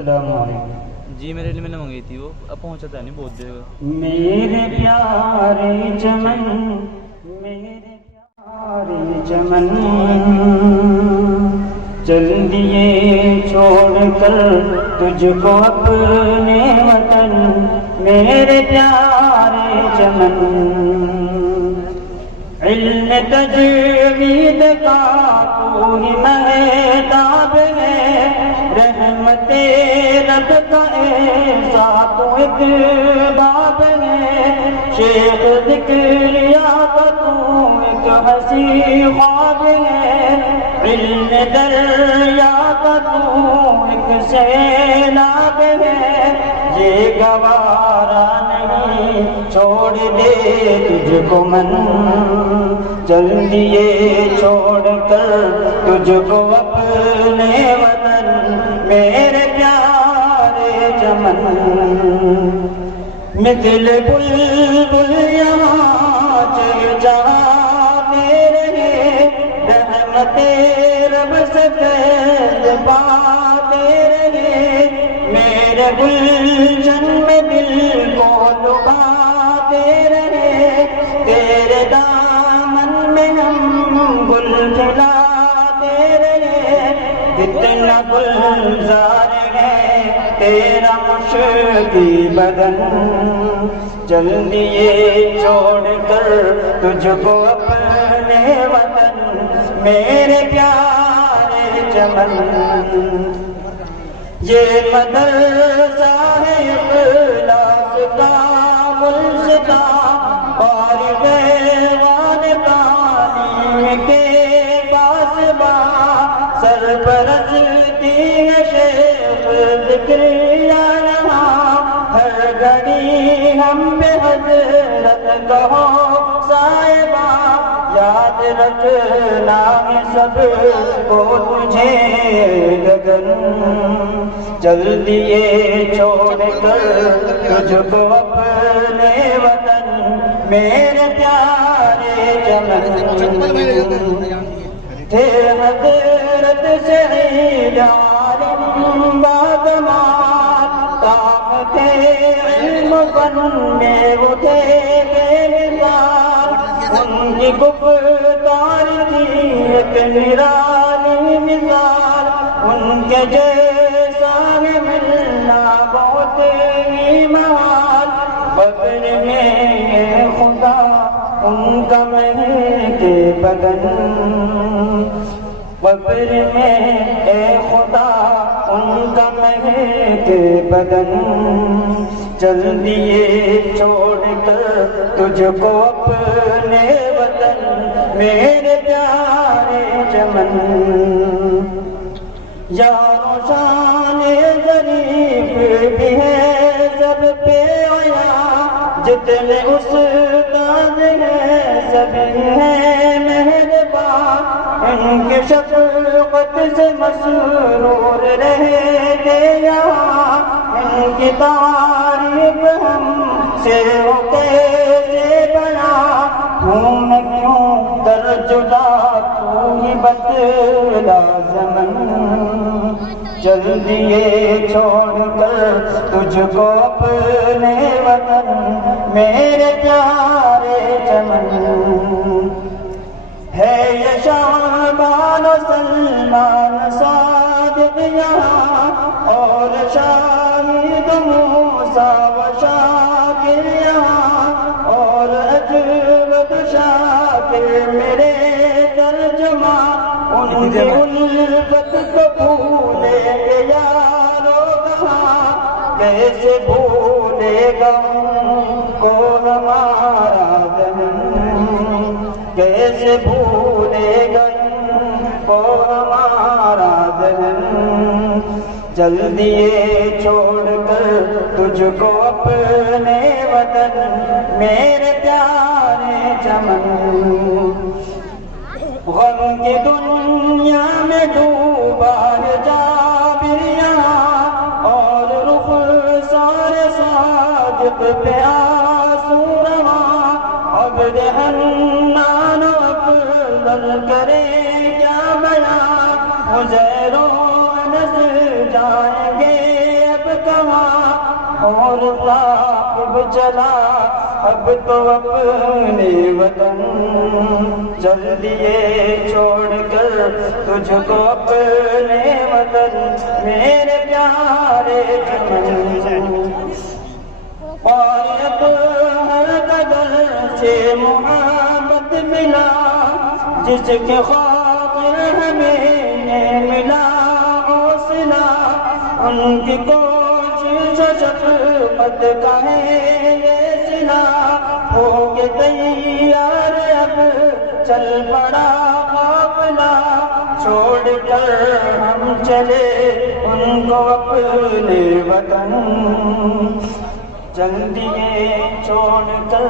السلام علیکم. جی میرے لیے میں نے منگائی تھی، وہ اب پہنچاتا ہے نہیں بہت دیر کا. میرے پیارے چمن، میرے پیارے چمن، چل دیے چھوڑ کر تجھ کو اپنے وطن. میرے پیارے چمن، علم تجوید کا تو ہی مہتاب ہے، رحمت رب کا ایسا تو ایک باب ہے. شیخ ذکریا کا تو ایک ہنسی خواب ہے، علم دریا کا تو ایک سیلاب ہے. یہ گوارا نہیں چھوڑ دے تجھ کو من، چل دیے چھوڑ کر تجھ کو اپنے وطن. میرے پیارے چمن، مثل بلبل یہاں چہچہاتے رہے، رحمت رب سے فیض پاتے رہے. میرے گلشن میں دل کو لبھاتے رہے، تیرے دامن میں ہم گل کھلاتے رہے. کتنا گلزار ہے تیرا مشکی بدن، چل دیے چھوڑ کر تجھ کو اپنے وطن. میرے پیارے چمن، یہ مدرسہ ہے اخلاص کا گلستاں، فارغ تعلیم کے پاسباں، سرپرستی ہے شیخ ذکریا یہاں. ہر گھڑی ہم پہ حضرت کہو صاحبہ، یاد رکھنا ہے سب کو تجھے گگن. چل دیے چھوڑ کر تجھ کو اپنے وطن. میرے پیارے چمن، تھے حضرت سعید عالم بادمات، طاقت علم فن میں وہ تھے بے مثال. ان کی گفتار تھی ایک نرالی مثال، ان کے جیسا ملنا بہت ہی محال. قبر میں خدا ان کا مہکے بدن، قبر میں اے خدا ان کا مہکے بدن. چل دیے چھوڑ کر تجھ کو اپنے وطن. میرے پیارے چمن، یارو شان ظریف بھی ہے سب پہ آیا، جتنے استاد ہیں سبھی ہیں مہربان. ان کی شفقت سے مسرور رہتے یہاں، ان کی تعریف ہم سے ہو کیسے بنا. ہوں میں کیوں در جدا تو ہی بتلا زمن، چل دیے چھوڑ کر تجھ کو اپنے وطن. میرے پیارے چمن، ہے یہ شعبان و سلمان صادق یہاں، اور شاہد موسیٰ و شاکر یہاں، اور اجود شاکر میرے ترجمہ. ان کی الفت کو بھولے گے یارو کہاں، کیسے بھولے گا ان کو ہمارا دمن، کیسے بھولے گا ان کو ہمارا دمن. چل دیے چھوڑ کر تجھ کو اپنے وطن. میرے پیارے چمن، غم کی دنیا میں ڈوبا ہے جابر یہاں، اور رخ سارے صادق پہ آنسو رواں. عبد حنان افضل کرے کیا بیان، عزیر و انس جائیں گے چلا اب تو اپنے وطن چل دیے چھوڑ کر تجھ کو اپنے وطن میرے پیارے چمن اور اب ہر قدر سے محبت ملا جس کے خاطر ہمیں ملا حوصلہ ان کی کوشش شفقت کا ہے یہ صلہ ہو کے تیار اب چل پڑا قافلہ چھوڑ کر ہم چلے ان کو اپنے وطن چل دیے چھوڑ کر